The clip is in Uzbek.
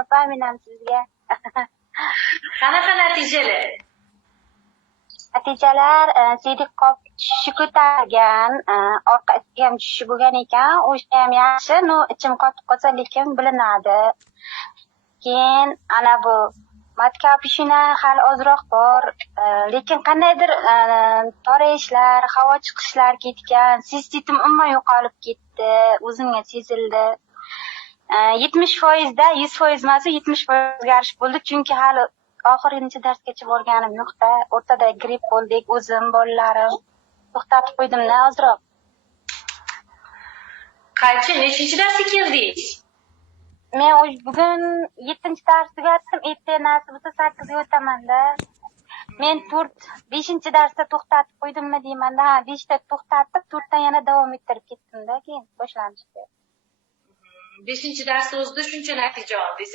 Apa men ham sizga. Qanaqa natijalar? Natijalar siydik qop tushishi ko'targan, orqa ichiga ham tushishi bo'lgan ekan. O'sha ham yaxshi, no ichim qotib qolsa lekin bilinadi. Keyin ana bu matkapishina hali ozroq bor, lekin qandaydir torayishlar, havo chiqishlar ketgan, sistitim umuman yo'qolib ketdi, o'zimga sezildi. 70%da 100% emas, 70% o'zgarish bo'ldi, chunki hali oxirgi darsgacha borganim yo'q-da. O'rtada gripp bo'ldik, o'zim, bolalarim. To'xtatib qo'ydim-da ozroq. Nechinchi darsga keldingiz? Men bugun 7-dars tugatdim, ertaga nasib bo'lsa 8ga o'taman-da. Men 5-darsda to'xtatib qo'ydimmi deyman-da. 5da to'xtatib, 4dan yana davom ettirib ketdim-da, keyin boshlanishga. 5-darsda o'zida shuncha natija oldingiz.